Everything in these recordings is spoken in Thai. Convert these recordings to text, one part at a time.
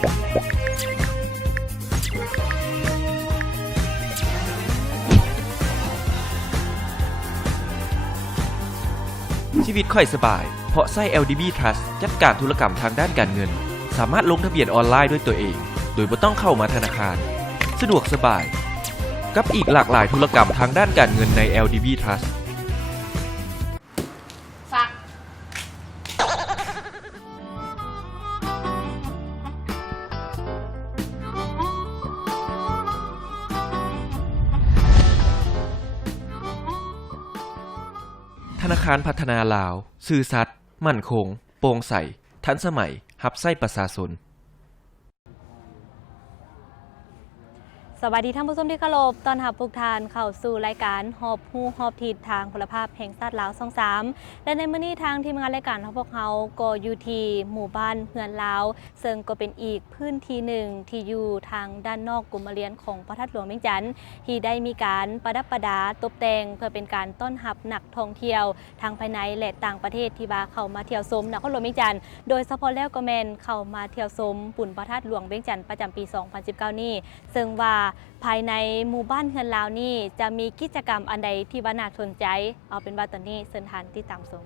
ชีวิตค่อยสบายเพราะไส้ LDB Trust จัดการธุรกรรมทางด้านการเงินสามารถลงทะเบียนออนไลน์ด้วยตัวเองโดยไม่ต้องเข้ามาธนาคารสะดวกสบายกับอีกหลากหลายธุรกรรมทางด้านการเงินใน LDB Trust ฟักธนาคารพัฒนาลาวซื่อสัตย์มั่นคงโปร่งใสทันสมัยรับใช้ประชาชนสวัสดีท่านผู้ชมที่เคารพต้อนรับทุกท่านเข้าสู่รายการหอบฮู้หอบทิศทางพลภาพแห่งชาติลาว23และในมื้อนี้ทางทีมงานรายการของพวกเขาก็อยู่ที่หมู่บ้านเฮือนลาวซึ่งก็เป็นอีกพื้นที่หนึ่งที่อยู่ทางด้านนอกกลุ่มเรียนของพระธาตุหลวงเวียงจันทน์ที่ได้มีการประดับประดาตกแต่งเพื่อเป็นการต้อนรับนักท่องเที่ยวทั้งภายในและต่างประเทศที่มาเข้ามาเที่ยวชมนครหลวงเวียงจันทน์โดยเฉพาะแล้วก็แม่นเข้ามาเที่ยวชมบุญพระธาตุหลวงเวียงจันทน์ประจำปี 2019 นี้ซึ่งว่าภายในหมู่บ้านเฮือนลาวนี่จะมีกิจกรรมอันใดที่ว่าน่าสนใจเอาเป็นว่าตอนนี้เชิญทานที่ตามชม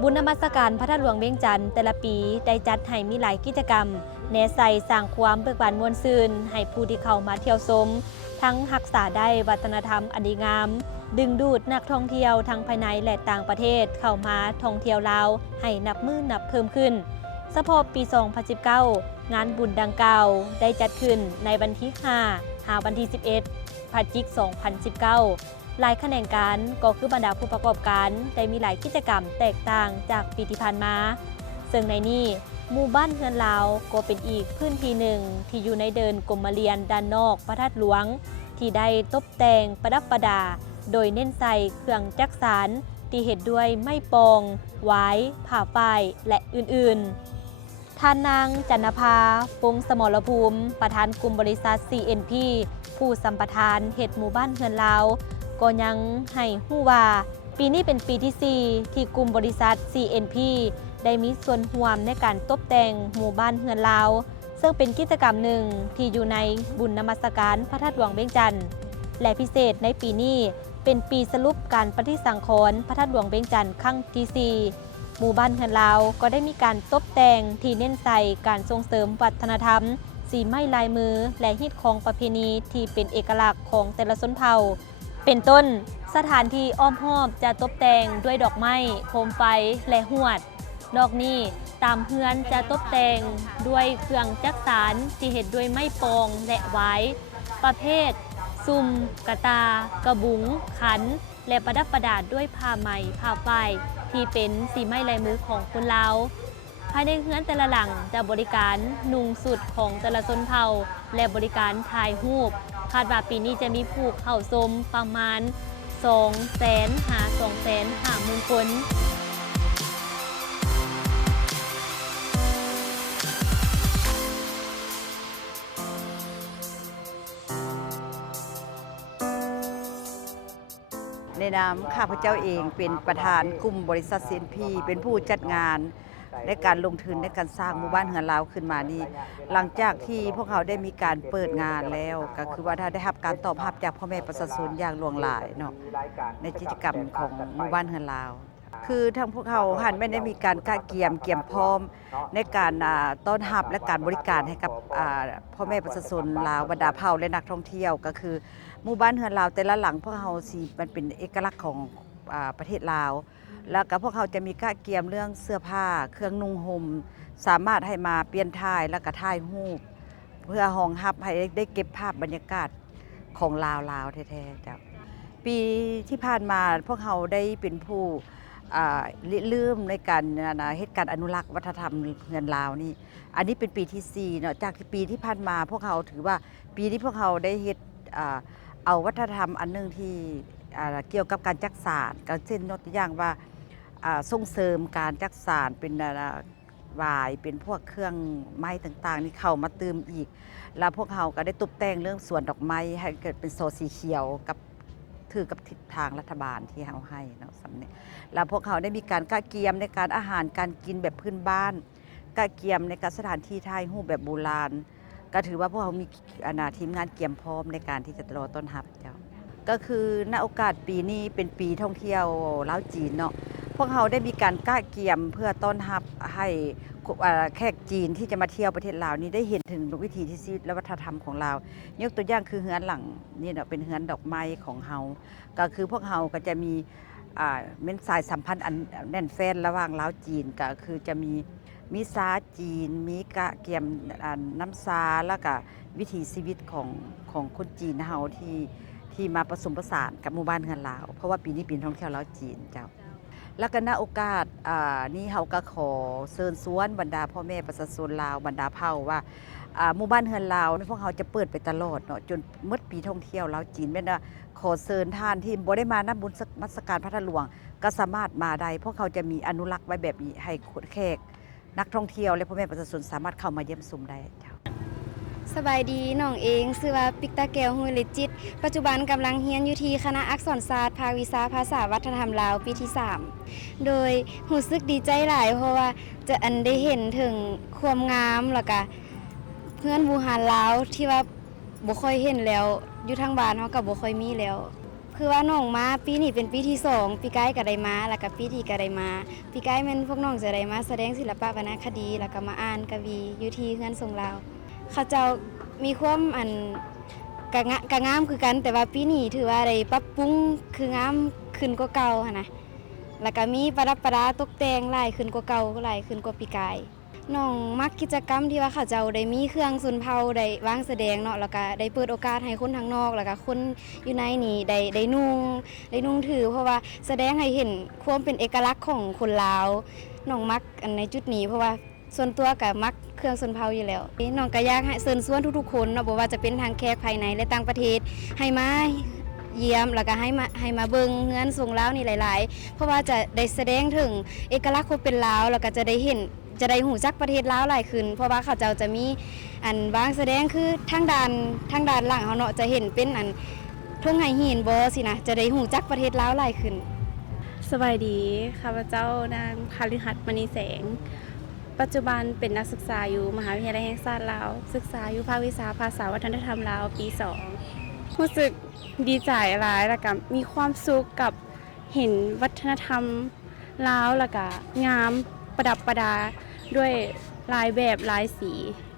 บุญนมัสการพระธาตุหลวงเวียงจันทน์แต่ละปีได้จัดให้มีหลายกิจกรรมแนใส่สร้างความเบิกบานม่วนซื่นให้ผู้ที่เข้ามาเที่ยวชมทั้งรักษาได้วัฒนธรรมอันดีงามดึงดูดนักท่องเที่ยวทั้งภายในและต่างประเทศเข้ามาท่องเที่ยวลาวให้นับมือนับเพิ่มขึ้นเฉพาะปี 2019 งานบุญดังกล่าวได้จัดขึ้นในวันที่ 5 วันที่ 11 พฤศจิกายน 2019 หลายแขนงการก็คือบรรดาผู้ประกอบการได้มีหลายกิจกรรมแตกต่างจากปีที่ผ่านมาซึ่งในนี้หมู่บ้านเฮือนลาวก็เป็นอีกพื้นที่หนึ่งที่อยู่ในเดินกรมเรียนด้านนอกพระธาตุหลวงที่ได้ตกแต่งประดับประดาโดยเน้นใส่เครื่องจักสานที่เฮ็ดด้วยไม้ปองหวายผ้าฝ้ายและอื่นๆท่านนางจันนภาปงสมรภูมิประธานกลุ่มบริษัท CNP ผู้สัมปทานเฮ็ดหมู่บ้านเฮือนลาวก็ยังให้ฮู้ว่าปีนี้เป็นปีที่ 4 ที่กลุ่มบริษัท CNP ได้มีส่วนร่วมในการตกแต่งหมู่บ้านเฮือนลาวซึ่งเป็นกิจกรรมหนึ่งที่อยู่ในบุญนมัสการพระธาตุหลวงเวียงจันทน์และพิเศษในปีนี้เป็นปีสรุปการปฏิสังขรณ์พระธาตุหลวงเวียงจันทน์ครั้งที่ 4หมู่บ้านเฮือนลาวก็ได้มีการตกแต่งที่เน้นใส่การส่งเสริมวัฒนธรรมสีไม้ลายมือและฮิตของประเพณีที่เป็นเอกลักษณ์ของแต่ละชนเผ่าเป็นต้นสถานที่อ้อมหอบจะตกแต่งด้วยดอกไม้โคมไฟและหวดนอกนี้ตามเฮือนจะตกแต่งด้วยเครื่องจักสานที่เฮ็ดด้วยไม้ปองและหวายประเภทซุ่มกะตากระบุงขันและประดับประดาด้วยผ้าไหมผ้าฝ้ายที่เป็นสีไม้ลายมือของคนลาวภายในเฮือนแต่ละหลังจะบริการนุ่งสุดของแต่ละชนเผ่าและบริการถ่ายรูปคาดว่าปีนี้จะมีผู้เข้าชมประมาณ 250,000 คน ในนามข้าพเจ้าเองเป็นประธานกลุ่มบริษัท CNP เป็นผู้จัดงานในการลงทุนในการสร้างหมู่บ้านเฮือนลาวขึ้นมานี่หลังจากที่พวกเขาได้มีการเปิดงานแล้วก็คือว่าถ้าได้รับการตอบรับจากพ่อแม่ประชาชนอย่างหลวงหลายเนาะในกิจกรรมของหมู่บ้านเฮือนลาวคือทั้งพวกเขาหันไม่ได้มีการกะเกียมพร้อมในการต้อนรับและการบริการให้กับพ่อแม่ประชาชนลาวบรรดาเผ่าและนักท่องเที่ยวก็คือหมู่บ้านเฮือนลาวแต่ละหลังพวกเขาสิมันเป็นเอกลักษณ์ของประเทศลาวแล้วก็พวกเขาจะมีกะเกียมเรื่องเสื้อผ้าเครื่องนุ่งห่มสามารถให้มาเปลี่ยนถ่ายแล้วก็ถ่ายรูปเพื่อรองรับให้ได้เก็บภาพบรรยากาศของลาวแท้ๆจ้ะปีที่ผ่านมาพวกเขาได้เป็นผู้ลืมในการเหตุการณ์อนุรักษ์วัฒนธรรมเฮือนลาวนี่อันนี้เป็นปีที่4เนาะจากปีที่ผ่านมาพวกเขาถือว่าปีที่พวกเขาได้เฮ็ดเอาวัฒนธรรมอันนึงที่เกี่ยวกับการจักสานก็เช่นยกตัวอย่างว่าส่งเสริมการจักสานเป็นวายเป็นพวกเครื่องไม้ต่างๆนี่เข้ามาเติมอีกแล้วพวกเขาก็ได้ตกแต่งเรื่องสวนดอกไม้ให้เกิดเป็นโซนสีเขียวกับ ถือกับทิศทางรัฐบาลที่เฮาให้เนาะสำเนียงแล้วพวกเขาได้มีการกะเกียมในการอาหารการกินแบบพื้นบ้านกะเกียมในการสถานที่ถ่ายรูปแบบโบราณก็ถือว่าพวกเขามีทีมงานเกียมพร้อมในการที่จะรอต้อนรับเจ้าก็คือณโอกาสปีนี้เป็นปีท่องเที่ยวลาวจีนเนาะพวกเขาได้มีการกะเกียมเพื่อต้อนรับให้แขกจีนที่จะมาเที่ยวประเทศลาวนี้ได้เห็นถึงวิถีชีวิตและวัฒนธรรมของเรายกตัวอย่างคือเฮือนหลังนี่เนาะเป็นเฮือนดอกไม้ของเฮาก็คือพวกเฮาก็จะมีเม้นสายสัมพันธ์อันแน่นแฟ้นระหว่างลาวจีนก็คือจะมีซาจีนมีกะเกียมน้ำซาแล้วก็วิถีชีวิตของคนจีนเฮาที่มาผสมผสานกับหมู่บ้านเฮือนลาวเพราะว่าปีนี้ปีท่องเที่ยวลาวจีนเจ้าแล้วก็ณโอกาสนี้เฮาก็ขอเชิญชวนบรรดาพ่อแม่ประชาชนลาวบรรดาเผ่าว่าหมู่บ้านเฮือนลาวพวกเขาจะเปิดไปตลอดเนาะจนเมื่อปีท่องเที่ยวลาวจีนแม่นว่าขอเชิญท่านที่บ่ได้มาณบุญนมัสการพระธาตุหลวงก็สามารถมาได้เพราะเขาจะมีอนุรักษ์ไว้แบบนี้ให้แขกนักท่องเที่ยวและพ่อแม่ประชาชนสามารถเข้ามาเยี่ยมชมได้เจ้า สบายดีน้องเองชื่อว่าปิกตาแก้วหุยลิจิตปัจจุบันกำลังเรียนอยู่ที่คณะอักษรศาสตร์ภาควิชาภาษาวัฒนธรรมลาวปีที่ 3 โดยรู้สึกดีใจหลายเพราะว่าจะได้เห็นถึงความงามแล้วก็เพื่อนบูหารลาวที่ว่าบ่ค่อยเห็นแล้วอยู่ทางบ้านเฮาก็บ่ค่อยมีแล้วคือว่าน้องมาปีนี้เป็นปีที่2ปีกายก็ได้มาแล้วก็ปีที่ก็ได้มาปีกายแม่นพวกน้องจะได้มาแสดงศิลปะวรรณคดีแล้วก็มาอ่านกวีอยู่ที่เฮือนทรงลาวเขาเจ้ามีความกะงามคือกันแต่ว่าปีนี้ถือว่าได้ปรับปรุงคืองามขึ้นกว่าเก่าหั่นนะแล้วก็มีประดับประดาตกแต่งหลายขึ้นกว่าเก่าหลายขึ้นกว่าปีกายน้องมักกิจกรรมที่ว่าเขาเจ้าได้มีเครื่องชนเผ่าได้วางแสดงเนาะแล้วก็ได้เปิดโอกาสให้คนทางนอกแล้วก็คนอยู่ในนี่ได้นุ่งถือเพราะว่าแสดงให้เห็นความเป็นเอกลักษณ์ของคนลาวน้องมักในจุดนี้เพราะว่าส่วนตัวก็มักเครื่องชนเผ่าอยู่แล้วน้องก็อยากให้เชิญชวนทุกๆคนเนาะบ่ว่าจะเป็นทางแขกภายในและต่างประเทศให้มาเยี่ยมแล้วก็ให้มาเบิ่งเฮือนทรงลาวนี่หลายๆเพราะว่าจะได้แสดงถึงเอกลักษณ์ความเป็นลาวแล้วก็จะได้หูจักประเทศลาวหลายขึ้นเพราะว่าเขาเจ้าจะมีอันวางแสดงคือทางด้านหลังเฮาเนาะจะเห็นเป็นอันทุ่งไห้หินบ่สินะจะได้หูจักประเทศลาวหลายขึ้น สวัสดีข้าพเจ้านางพาฤหัสมณีแสงปัจจุบันเป็นนักศึกษาอยู่มหาวิทยาลัยแห่งชาติลาวศึกษาอยู่ภาควิชาภาษาวัฒนธรรมลาวปี 2รู้สึกดีใจหลายแล้วก็มีความสุขกับเห็นวัฒนธรรมลาวแล้วก็งามประดับประดาด้วยลายแบบลายสี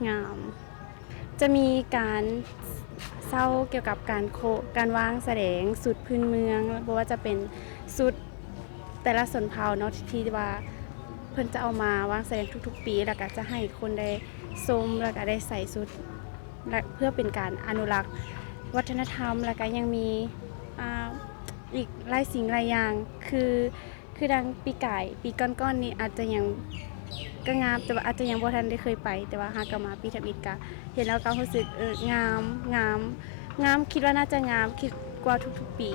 งามจะมีการเศร้าเกี่ยวกับการวางแสดงสุดพื้นเมืองเพราะว่าจะเป็นสุดแต่ละชนเผ่าเนาะที่ว่าเพิ่นจะเอามาวางแสดงทุกๆปีแล้วก็จะให้คนได้ชมแล้วก็ได้ใส่สุดเพื่อเป็นการอนุรักษ์วัฒนธรรมแล้วก็ยังมีอีกหลายสิ่งหลายอย่างคือดังปีก่ายปีก้อนๆนี้อาจจะยังก็งามแต่ว่าอาจจะยังบ่ทันได้เคยไปแต่ว่าหากมาปีทับอิฐก็เห็นแล้วก็รู้สึกงามคิดว่าน่าจะงามคิดกว่าทุกๆปี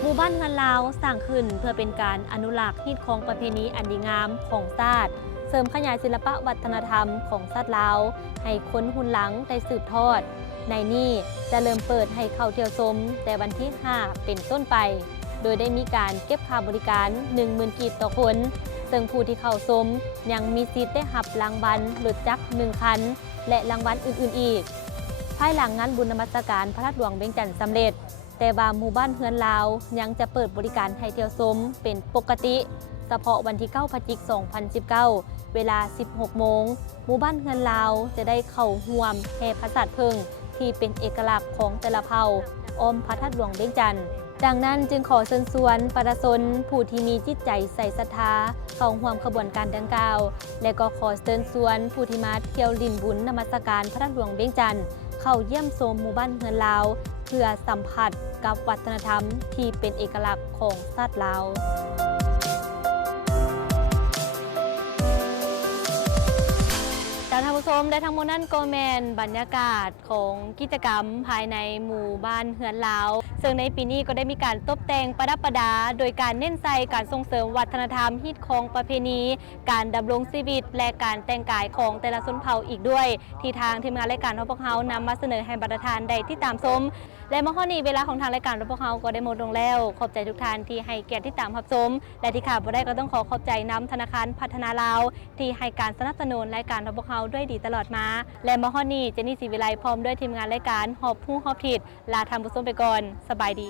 หมู่บ้านเฮือนลาวสร้างขึ้นเพื่อเป็นการอนุรักษ์ฮีตของประเพณีอันดีงามของชาติเสริมขยายศิลปะวัฒนธรรมของชาติลาวให้คนรุ่นหลังได้สืบทอดในนี้จะเริ่มเปิดให้เข้าเที่ยวชมแต่วันที่ 5 เป็นต้นไปโดยได้มีการเก็บค่าบริการ 10,000 กีบต่อคนซึ่งผู้ที่เข้าชมยังมีสิทธิ์ได้รับรางวัลรถจักร1 คันและรางวัลอื่นๆอีกภายหลังงานบุญนมัสการพระธาตุหลวงเวียงจันทร์สำเร็จแต่ว่าหมู่บ้านเฮือนลาวยังจะเปิดบริการให้เที่ยวชมเป็นปกติเฉพาะวันที่ 9 พฤศจิกายน 2019 เวลา 16 โมงหมู่บ้านเฮือนลาวจะได้เข้าร่วมแห่พระสัตว์เพิงที่เป็นเอกลักษณ์ของแต่ละเผ่าอ้อมพระธาตุหลวงเวียงจันทร์ดังนั้นจึงขอเชิญชวนประชาชนผู้ที่มีจิตใจใส่ศรัทธาเข้าร่วมขบวนการดังกล่าวและก็ขอเชิญชวนผู้ที่มาเที่ยวลิ้นบุญนมัสการพระธาตุหลวงเวียงจันทร์เข้าเยี่ยมชมหมู่บ้านเฮือนลาวเพื่อสัมผัสกับวัฒนธรรมที่เป็นเอกลักษณ์ของชาติลาวจ ค่ะท่านผู้ชมได้ทั้งหมดนั้นก็แมนบรรยากาศของกิจกรรมภายในหมู่บ้านเฮือนลาวซึ่งในปีนี้ก็ได้มีการตกแต่งประดับประดาโดยการเน้นใส่การส่งเสริมวัฒนธรรมฮิตของประเพณีการดำรงชีวิตและการแต่งกายของแต่ละชนเผ่าอีกด้วยที่ทางทีมงานรายการของพวกเขานำมาเสนอให้บรรดาทานได้ที่ตามชมและเมื่อข้อนี้เวลาของทางรายการของพวกเขาก็ได้หมดลงแล้วขอบใจทุกท่านที่ให้เกียรติที่ตามรับชมและที่ขาดบ่ได้ก็ต้องขอบใจน้ำธนาคารพัฒนาลาวที่ให้การสนับสนุนรายการของพวกเขาด้วยดีตลอดมาและเมื่อข้อนี้เจนนี่ศรีวิไลพร้อมด้วยทีมงานรายการหอบผู้หอบผิดลาท่านผู้ชมไปก่อนสบายดี